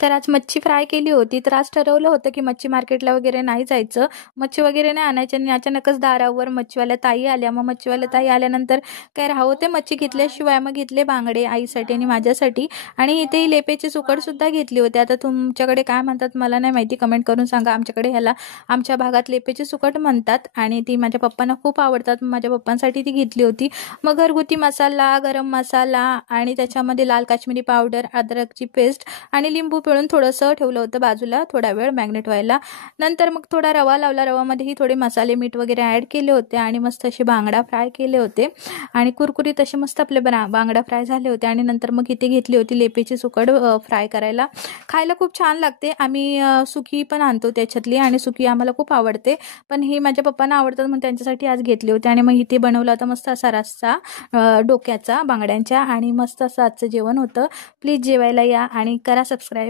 तर आज मच्छी फ्राय केली होती. तर आज ठरवलं होतं की मच्छी मार्केटला वगैरे नाही जायचं, मच्छी वगैरे नाही आणायची आणि अचानकच दारावर मच्छीवाल्या ताई आल्या. मग मच्छीवाल्या ताई आल्यानंतर काय राहू ते मच्छी घेतल्याशिवाय मग घेतले बांगडे आईसाठी आणि माझ्यासाठी, आणि इथे लेपेची सुकट सुद्धा घेतली होती. आता तुमच्याकडे काय म्हणतात मला नाही माहिती, कमेंट करून सांगा. आमच्याकडे ह्याला आमच्या भागात लेपेची सुकट म्हणतात आणि ती माझ्या पप्पांना खूप आवडतात. माझ्या पप्पांसाठी ती घेतली होती. मग घरगुती मसाला, गरम मसाला आणि त्याच्यामध्ये लाल काश्मीरी पावडर, अद्रकची पेस्ट आणि लिंबू पिळून थोडंसं ठेवलं होतं बाजूला थोडा वेळ मॅग्नेट व्हायला. नंतर मग थोडा रवा लावला, रवामध्येही थोडे मसाले मीठ वगैरे ॲड केले होते आणि मस्त असे बांगडा फ्राय केले होते आणि कुरकुरीत असे मस्त आपले बांगडा फ्राय झाले होते. आणि नंतर मग इथे घेतली होती लेपेची सुकट फ्राय करायला. खायला खूप छान लागते. आम्ही सुकी पण आणतो त्याच्यातली आणि सुकी आम्हाला खूप आवडते, पण ही माझ्या पप्पांना आवडतात म्हणून त्यांच्यासाठी आज घेतली होती. आणि मग इथे बनवला होता मस्त असा रस्सा डोक्याचा बांगड्यांच्या आणि मस्त असं आजचं जेवण होतं. प्लीज जेवायला या आणि करा सबस्क्राईब.